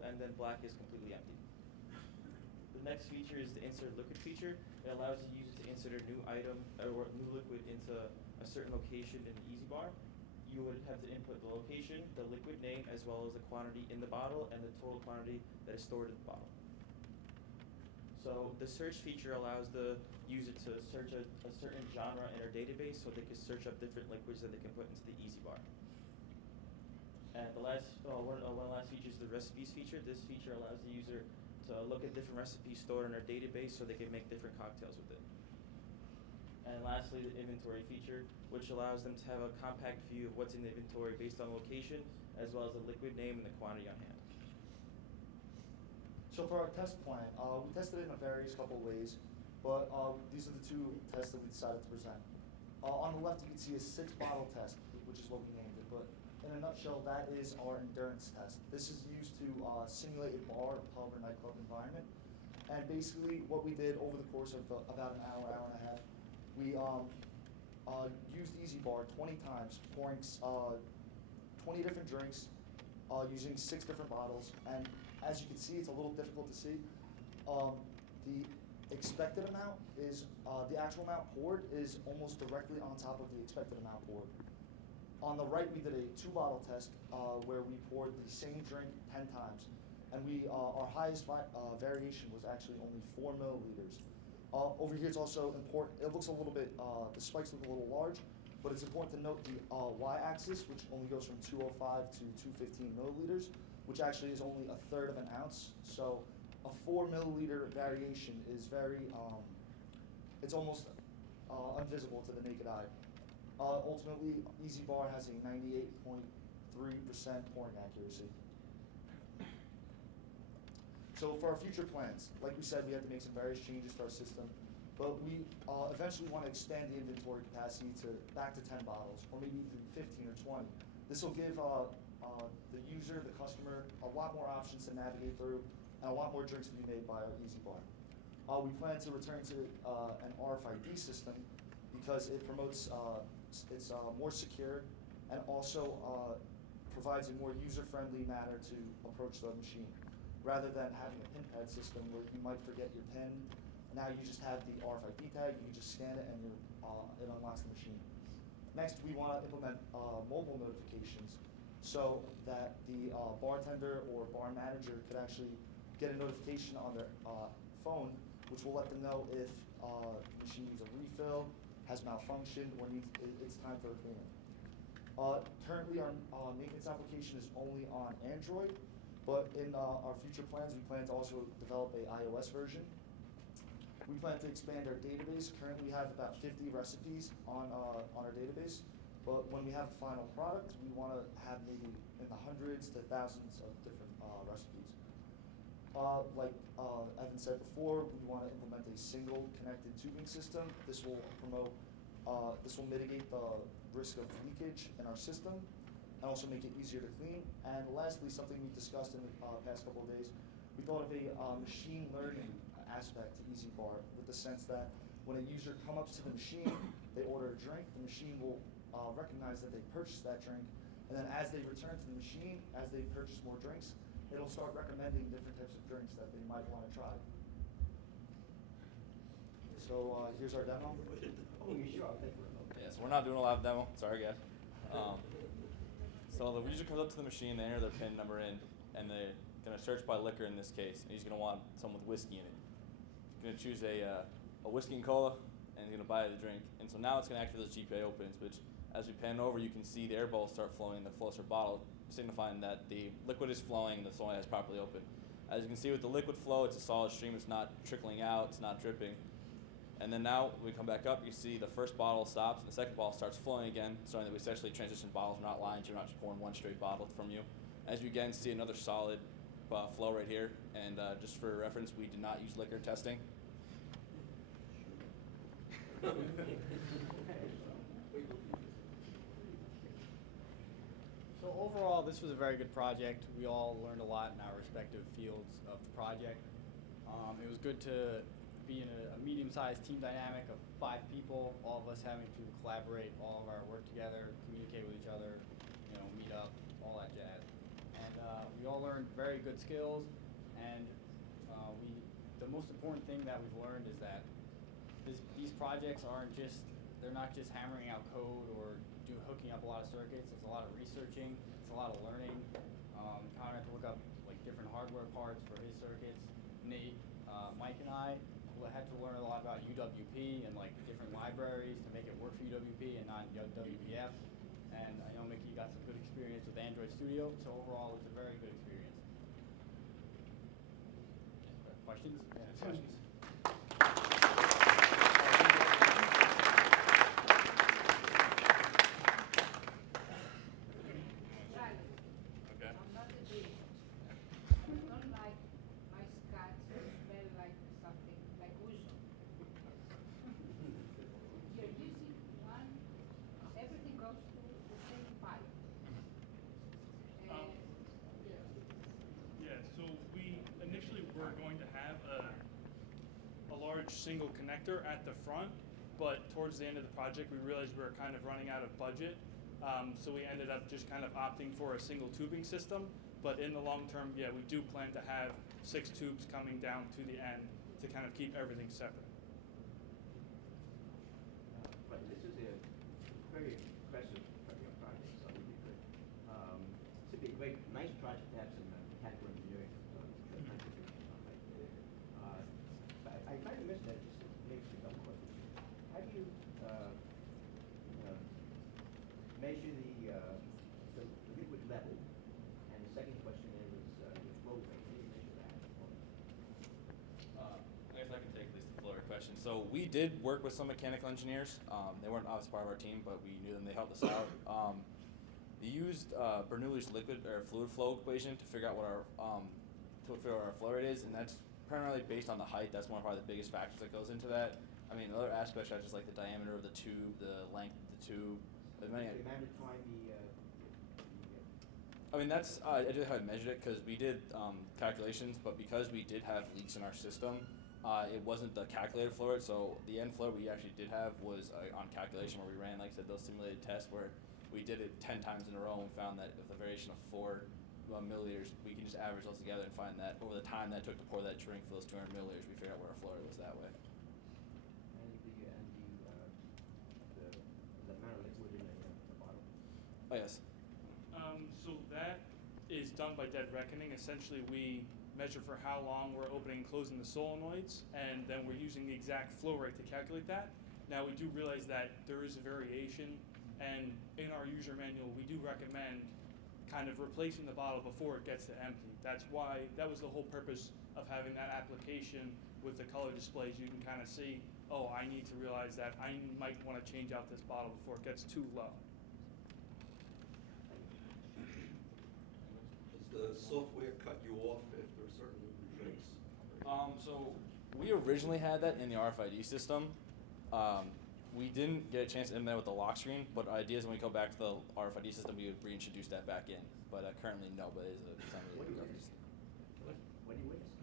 full, and then black is completely empty. The next feature is the insert liquid feature. It allows the user to insert a new item or new liquid into a certain location in the EzBar. You would have to input the location, the liquid name, as well as the quantity in the bottle and the total quantity that is stored in the bottle. So the search feature allows the user to search a certain genre in our database so they can search up different liquids that they can put into the EzBar. And the one of the last features is the recipes feature. This feature allows the user to look at different recipes stored in our database so they can make different cocktails with it. And lastly, the inventory feature, which allows them to have a compact view of what's in the inventory based on location, as well as the liquid name and the quantity on hand. So for our test plan, we tested it in a various couple of ways, but these are the two tests that we decided to present. On the left, you can see a 6-bottle test, which is what we named it, but in a nutshell, that is our endurance test. This is used to simulate a bar, pub, or nightclub environment. And basically, what we did over the course of about an hour, hour and a half, we used EzBar 20 times, pouring 20 different drinks, using 6 different bottles. And as you can see, it's a little difficult to see. The expected amount is, the actual amount poured is almost directly on top of the expected amount poured. On the right, we did a 2-bottle test where we poured the same drink 10 times. And our highest variation was actually only 4 milliliters. Over here, it's also important, it looks a little bit, the spikes look a little large, but it's important to note the y-axis, which only goes from 205 to 215 milliliters, which actually is only a third of an ounce. So a 4 milliliter variation is very, it's almost invisible to the naked eye. Ultimately, EzBar has a 98.3% pouring accuracy. So for our future plans, like we said, we had to make some various changes to our system, but we eventually want to expand the inventory capacity back to 10 bottles, or maybe even 15 or 20. This will give the user, the customer, a lot more options to navigate through, and a lot more drinks to be made by our EzBar. We plan to return to an RFID system because it promotes, it's more secure, and also provides a more user-friendly manner to approach the machine. Rather than having a pin pad system where you might forget your pin, now you just have the RFID tag, you can just scan it and it unlocks the machine. Next, we want to implement mobile notifications so that the bartender or bar manager could actually get a notification on their phone, which will let them know if the machine needs a refill, has malfunctioned, or it's time for a cleaning. Currently, our maintenance application is only on Android, but in our future plans, we plan to also develop a iOS version. We plan to expand our database. Currently, we have about 50 recipes on our database, but when we have a final product, we want to have maybe in the hundreds to thousands of different recipes. Like Evan said before, we want to implement a single connected tubing system. This will mitigate the risk of leakage in our system and also make it easier to clean. And lastly, something we discussed in the past couple of days, we thought of a machine learning aspect to EzBar, with the sense that when a user comes up to the machine, they order a drink, the machine will recognize that they purchased that drink, and then as they return to the machine, as they purchase more drinks, it'll start recommending different types of drinks that they might want to try. So here's our demo. Yeah, so we're not doing a live demo. Sorry, guys. So the user comes up to the machine, they enter their PIN number in, and they're going to search by liquor in this case. And he's going to want some with whiskey in it. He's going to choose a whiskey and cola, and he's going to buy the drink. And so now it's going to activate those GPA opens, which as we pan over, you can see the air bubbles start flowing in the closer bottle, signifying that the liquid is flowing and the soda is properly open. As you can see with the liquid flow, it's a solid stream. It's not trickling out. It's not dripping. And then now we come back up, you see the first bottle stops and the second bottle starts flowing again, showing that we essentially transitioned bottles. We're not lying to you, we're not just pouring one straight bottle from you. As you again see another solid flow right here, and just for reference, we did not use liquor testing. So overall, this was a very good project. We all learned a lot in our respective fields of the project. It was good to be in a medium-sized team dynamic of 5 people, all of us having to collaborate all of our work together, communicate with each other, meet up, all that jazz. And we all learned very good skills, and the most important thing that we've learned is that these projects they're not just hammering out code or hooking up a lot of circuits. It's a lot of researching, it's a lot of learning. Connor had to look up like different hardware parts for his circuits. Nate, Mike and I had to learn a lot about UWP and like different libraries to make it work for UWP and not WPF. And I know Mickey got some good experience with Android Studio, so overall it was a very good experience. Questions? Questions? Okay. I'm not a big. I don't like my scats to smell like something, like ouzo. You're using everything goes to the same pipe. And, Yeah, so we initially were going to have a large single connector at the front, but towards the end of the project, we realized we were kind of running out of budget. So we ended up just kind of opting for a single tubing system. But in the long term, yeah, we do plan to have 6 tubes coming down to the end to kind of keep everything separate. But this is a very impressive project, so really good. Should be a great, nice project to have some mechanical engineering contributions on right there. But I kind of missed that, just maybe a couple questions. How do you measure the liquid level? And the second question is the flow rate. How do you measure that? I guess I can take at least the flow rate question. So we did work with some mechanical engineers. They weren't obviously part of our team, but we knew them. They helped us out. They used Bernoulli's liquid or fluid flow equation to figure out what our flow rate is, and that's primarily based on the height. That's one of probably the biggest factors that goes into that. I mean, other aspects are just like the diameter of the tube, the length of the tube. The amount of time I mean, that's I did how I measured it because we did calculations, but because we did have leaks in our system, it wasn't the calculated flow rate. So the end flow we actually did have was on calculation where we ran, like I said, those simulated tests where we did it 10 times in a row and found that with a variation of 4 milliliters, we can just average those together and find that over the time that it took to pour that drink for those 200 milliliters, we figured out where our flow rate was that way. the amount of liquid in the bottle? Oh yes. So that is done by dead reckoning. Essentially, we measure for how long we're opening and closing the solenoids, and then we're using the exact flow rate to calculate that. Now, we do realize that there is a variation, and in our user manual, we do recommend kind of replacing the bottle before it gets to empty. That's why, that was the whole purpose of having that application with the color displays. You can kind of see, oh, I need to realize that I might want to change out this bottle before it gets too low. Does the software cut you off after certain drinks? So we originally had that in the RFID system. We didn't get a chance to implement it with the lock screen, but our idea is when we go back to the RFID system, we would reintroduce that back in. But currently, no, but it is a design. What do you waste? What do you waste?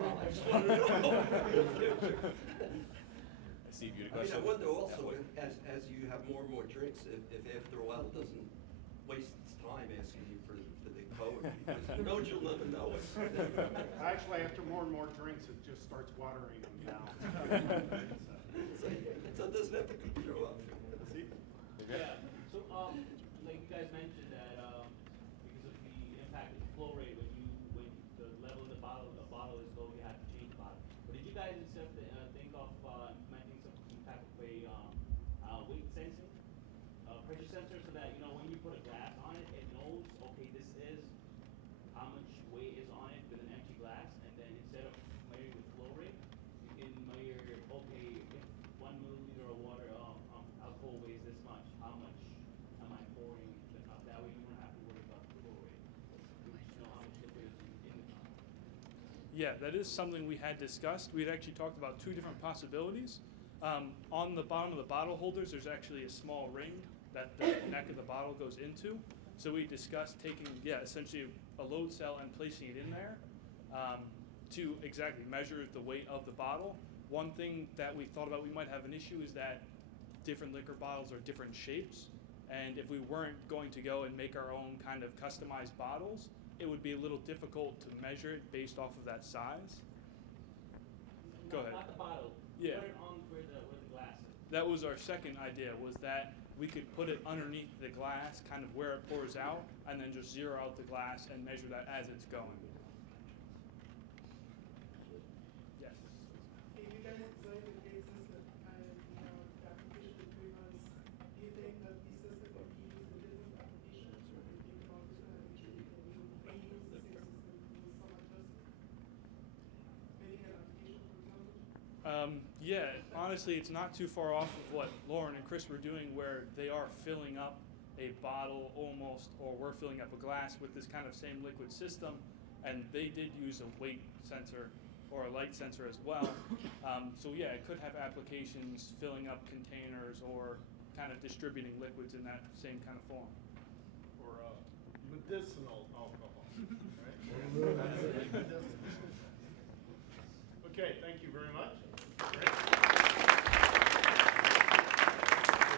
Well, I just wanted to know in the future. I see beauty I mean, question. I wonder also Yeah. if, as you have more and more drinks, if after a while it doesn't waste its time asking you for the code, because you know you'll never know it. Actually, after more and more drinks, it just starts watering them down. So it doesn't have to show up. Yeah, so, like you guys mentioned that, because of the impact of the flow rate, when the level of the bottle is low, you have to change the bottle. But did you guys instead think of, implementing some type of weight sensing, pressure sensor, so that, when you put a glass on it, it knows, okay, this is how much weight is on it with an empty glass, and then instead of measuring the flow rate, you can measure, okay, if 1 milliliter of water, alcohol weighs this much, how much am I pouring in the cup? That way you don't have to worry about the flow rate. You just know how much liquid is in the cup. Yeah, that is something we had discussed. We had actually talked about 2 different possibilities. On the bottom of the bottle holders, there's actually a small ring that the neck of the bottle goes into. So we discussed taking, essentially a load cell and placing it in there to exactly measure the weight of the bottle. One thing that we thought about we might have an issue is that different liquor bottles are different shapes. And if we weren't going to go and make our own kind of customized bottles, it would be a little difficult to measure it based off of that size. Go ahead. Not the bottle. Yeah. Put it on where the glass is. That was our second idea, was that we could put it underneath the glass, kind of where it pours out, and then just zero out the glass and measure that as it's going. Yes. If you guys design a great system and the application is 3 months, do you think that this system can be used in different applications, or do you think about different applications can you reuse the same system with some adjustment? Making an application, for example? Yeah, honestly, it's not too far off of what Lauren and Chris were doing, where they are filling up a bottle almost, or we're filling up a glass with this kind of same liquid system, and they did use a weight sensor or a light sensor as well. So yeah, it could have applications filling up containers or kind of distributing liquids in that same kind of form. Or medicinal alcohol, right? Okay, thank you very much. Great.